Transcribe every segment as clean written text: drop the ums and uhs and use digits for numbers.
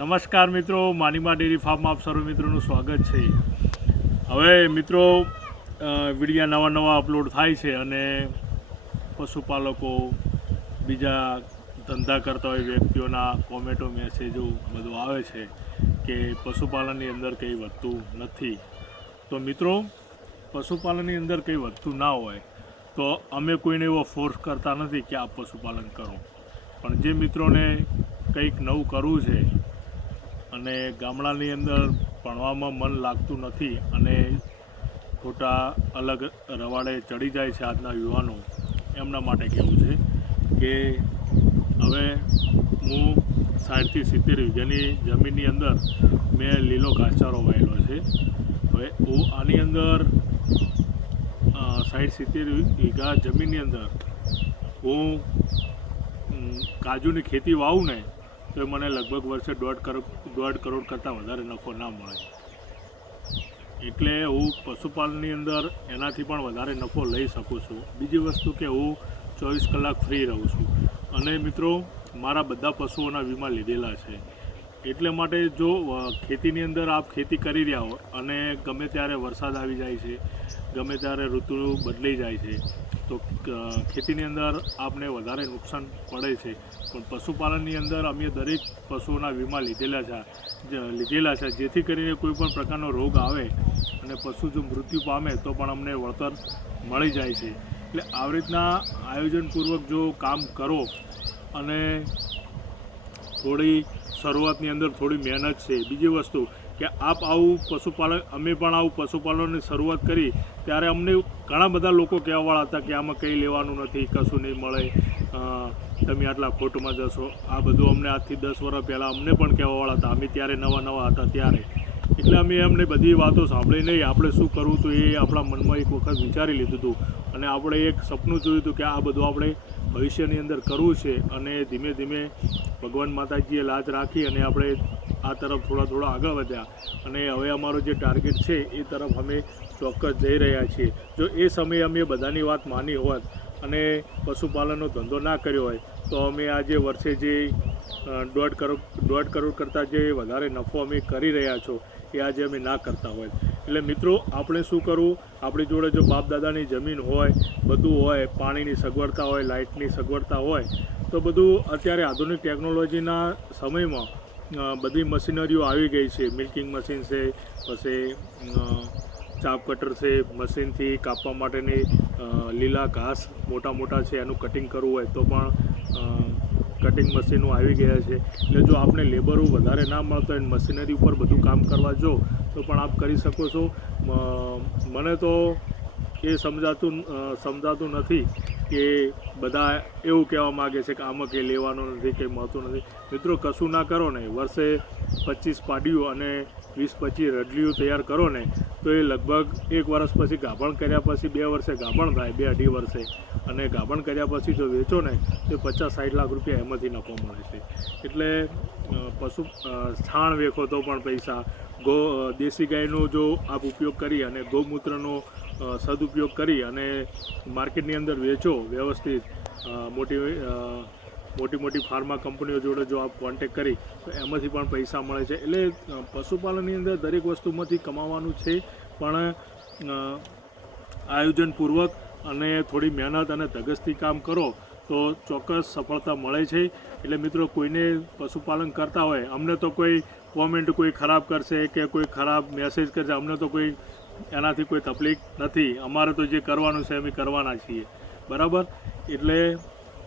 નમસ્કાર મિત્રો, માનીમા ડેરી ફાર્મમાં આપ સર્વ મિત્રોનું સ્વાગત છે। હવે મિત્રો વિડીયા નવા અપલોડ થાય છે અને પશુપાલકો બીજા ધંધા કરતા હોય વ્યક્તિઓના કોમેન્ટો મેસેજો બધું આવે છે કે પશુપાલનની અંદર કંઈ વધતું નથી। તો મિત્રો પશુપાલનની અંદર કંઈ વધતું ના હોય તો અમે કોઈને એવો ફોર્સ કરતા નથી કે આપ પશુપાલન કરો, પણ જે મિત્રોને કંઈક નવું કરવું છે અને ગામડાની અંદર ભણવામાં મન લાગતું નથી અને ખોટા અલગ રવાડે ચડી જાય છે આજના યુવાનો, એમના માટે કહેવું છે કે હવે હું 60 થી 70 વીઘાની જમીનની અંદર મેં લીલો ઘાસચારો વાવેલો છે। હવે હું આની અંદર 60-70 વીઘા જમીનની અંદર હું કાજુની ખેતી વાવું ને તો મને લગભગ વર્ષે 1.5 કરોડ કરતાં વધારે નફો ના મળે, એટલે હું પશુપાલનની અંદર એનાથી પણ વધારે નફો લઈ શકું છું। બીજી વસ્તુ કે હું 24 કલાક ફ્રી રહું છું અને મિત્રો મારા બધા પશુઓના વીમા લીધેલા છે, એટલે માટે જો ખેતીની અંદર આપ ખેતી કરી રહ્યા હો અને ગમે ત્યારે વરસાદ આવી જાય છે, ગમે ત્યારે ઋતુ બદલાઈ જાય છે તો ખેતીની અંદર આપને વધારે નુકસાન પડે છે, પણ પશુપાલનની અંદર અમે દરેક પશુઓના વીમા લીધેલા છે જેથી કરીને કોઈ પણ પ્રકારનો રોગ આવે અને પશુ જો મૃત્યુ પામે તો પણ અમને વળતર મળી જાય છે। એટલે આવી રીતના આયોજનપૂર્વક જો કામ કરો અને થોડી શરૂઆતની અંદર થોડી મહેનત છે। બીજી વસ્તુ કે આપ આવું પશુપાલન, અમે પણ આવું પશુપાલનની શરૂઆત કરી ત્યારે અમને ઘણા બધા લોકો કહેવાવાળા હતા કે આમાં કંઈ લેવાનું નથી, કશું નહીં મળે, તમે આટલા ખોટમાં જશો। આ બધું અમને આજથી 10 વર્ષ પહેલાં અમને પણ કહેવાવાળા હતા, અમે ત્યારે નવા હતા ત્યારે, એટલે અમે એમને બધી વાતો સાંભળી નહીં, આપણે શું કરવું હતું એ આપણા મનમાં એક વખત વિચારી લીધું હતું અને આપણે એક સપનું જોયું હતું કે આ બધું આપણે ભવિષ્યની અંદર કરવું છે અને ધીમે ધીમે ભગવાન માતાજીએ લાજ રાખી અને આપણે આ તરફ થોડા આગળ વધ્યા અને હવે અમારો જે ટાર્ગેટ છે એ તરફ અમે ચોક્કસ જઈ રહ્યા છીએ। જો એ સમયે અમે બધાની વાત માની હોત અને પશુપાલનનો ધંધો ના કર્યો હોય તો અમે આજે વર્ષે જે 1.5 કરોડ કરતાં જે વધારે નફો અમે કરી રહ્યા છો એ આજે અમે ના કરતા હોય। એટલે મિત્રો આપણે શું કરવું, આપણી જોડે જો બાપ દાદાની જમીન હોય, બધું હોય, પાણીની સગવડતા હોય, લાઇટની સગવડતા હોય તો બધું અત્યારે આધુનિક ટેકનોલોજીના સમયમાં બધી મશીનરીઓ આવી ગઈ છે, મિલ્કિંગ મશીન છે, પછી ચાપ કટર છે, મશીનથી કાપવા માટેની લીલા ઘાસ મોટા છે એનું કટિંગ કરવું હોય તો પણ કટિંગ મશીનો આવી ગયા છે। એટલે જો આપણે લેબરો વધારે ના મળતો હોય મશીનરી ઉપર બધું કામ કરવા જો તો પણ આપ કરી શકો છો। મને તો એ સમજાતું નથી કે બધા એવું કહેવા માગે છે કે આમાં કંઈ લેવાનું નથી, કંઈ મળતું નથી। મિત્રો કશું ના કરો ને, વર્ષે 25 પાડીઓ અને 20-25 રડલીઓ તૈયાર કરો ને તો એ લગભગ 1 વર્ષ પછી ગાભણ કર્યા પછી 2 વર્ષે ગાભણ થાય, 2-2.5 વર્ષે, અને ગાભણ કર્યા પછી જો વેચો ને તો 50-60 લાખ રૂપિયા એમાંથી નફો મળે છે। એટલે પશુ છાણ વેખો તો પણ પૈસા, દેશી ગાયનો જો આપ ઉપયોગ કરી અને ગૌમૂત્રનો સદુપયોગ કરી અને માર્કેટની અંદર વેચો વ્યવસ્થિત, મોટી ફાર્મા કંપનીઓ જોડે જો આપ કોન્ટેક્ટ કરી તો એમાંથી પણ પૈસા મળે છે। એટલે પશુપાલનની અંદર દરેક વસ્તુમાંથી કમાવાનું છે, પણ આયોજનપૂર્વક અને થોડી મહેનત અને ધગશથી કામ કરો તો ચોક્કસ સફળતા મળે છે। એટલે મિત્રો કોઈને પશુપાલન કરતા હોય, અમને તો કોઈ કોમેન્ટ કોઈ ખરાબ કરશે કે કોઈ ખરાબ મેસેજ કરશે, અમને તો કોઈ એનાથી કોઈ તકલીફ નથી, અમારે તો જે કરવાનું છે અમે કરવાના છીએ, બરાબર। એટલે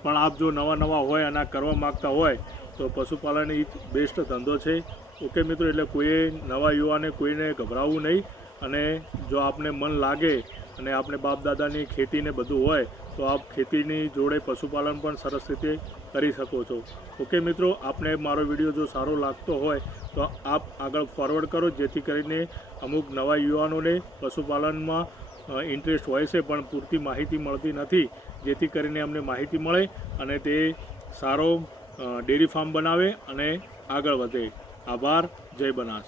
પણ આપ જો નવા હોય અને આ કરવા માગતા હોય તો પશુપાલન એ બેસ્ટ ધંધો છે। ઓકે મિત્રો, એટલે કોઈએ નવા યુવાને કોઈને ગભરાવવું નહીં અને જો આપને મન લાગે અને આપણે બાપ દાદાની ખેતીને બધું હોય તો આપ ખેતીની જોડે પશુપાલન પણ સરસ રીતે કરી શકો છો। ઓકે મિત્રો, આપને મારો વિડીયો જો સારો લાગતો હોય તો આપ આગળ ફોરવર્ડ કરો જેથી કરીને અમુક નવા યુવાનોને પશુપાલનમાં ઇન્ટરેસ્ટ હોય છે પણ પૂરતી માહિતી મળતી નથી, જેથી કરીને અમને માહિતી મળે અને તે સારો ડેરી ફાર્મ બનાવે અને આગળ વધે। આભાર, જય બનાસ।